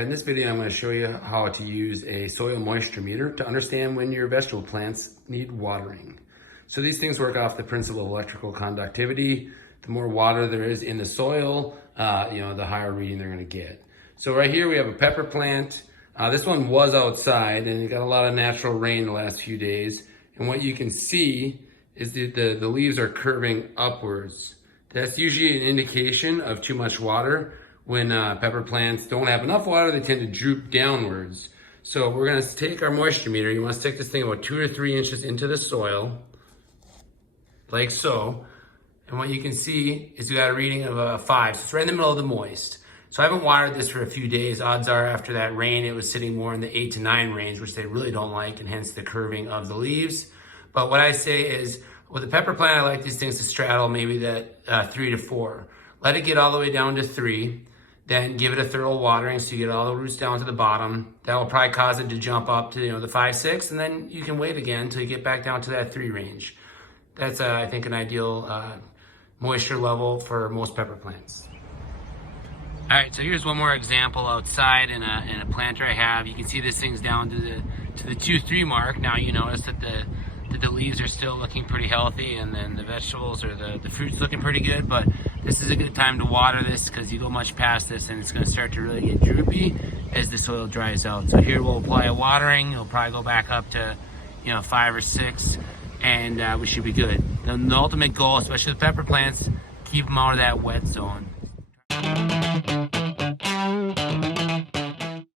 Alright, in this video I'm going to show you how to use a soil moisture meter to understand when your vegetable plants need watering. So these things work off the principle of electrical conductivity. The more water there is in the soil, the higher reading they're going to get. So right here we have a pepper plant. This one was outside and it got a lot of natural rain the last few days. And what you can see is that the leaves are curving upwards. That's usually an indication of too much water. When pepper plants don't have enough water, they tend to droop downwards. So we're gonna take our moisture meter. You wanna stick this thing about 2 or 3 inches into the soil, like so. And what you can see is we got a reading of a 5. So it's right in the middle of the moist. So I haven't watered this for a few days. Odds are after that rain, it was sitting more in the 8 to 9 range, which they really don't like, and hence the curving of the leaves. But what I say is, with a pepper plant, I like these things to straddle maybe that 3 to 4. Let it get all the way down to 3. Then give it a thorough watering so you get all the roots down to the bottom. That will probably cause it to jump up to the 5, 6, and then you can wait again until you get back down to that 3 range. That's I think an ideal moisture level for most pepper plants. All right, so here's one more example outside in a planter I have. You can see this thing's down to the 2-3 mark. Now you notice that the leaves are still looking pretty healthy, and then the vegetables or the fruit's looking pretty good, but this is a good time to water this because you go much past this and it's going to start to really get droopy as the soil dries out. So here we'll apply a watering. It'll probably go back up to 5 or 6, and we should be good. The ultimate goal, especially with pepper plants, keep them out of that wet zone.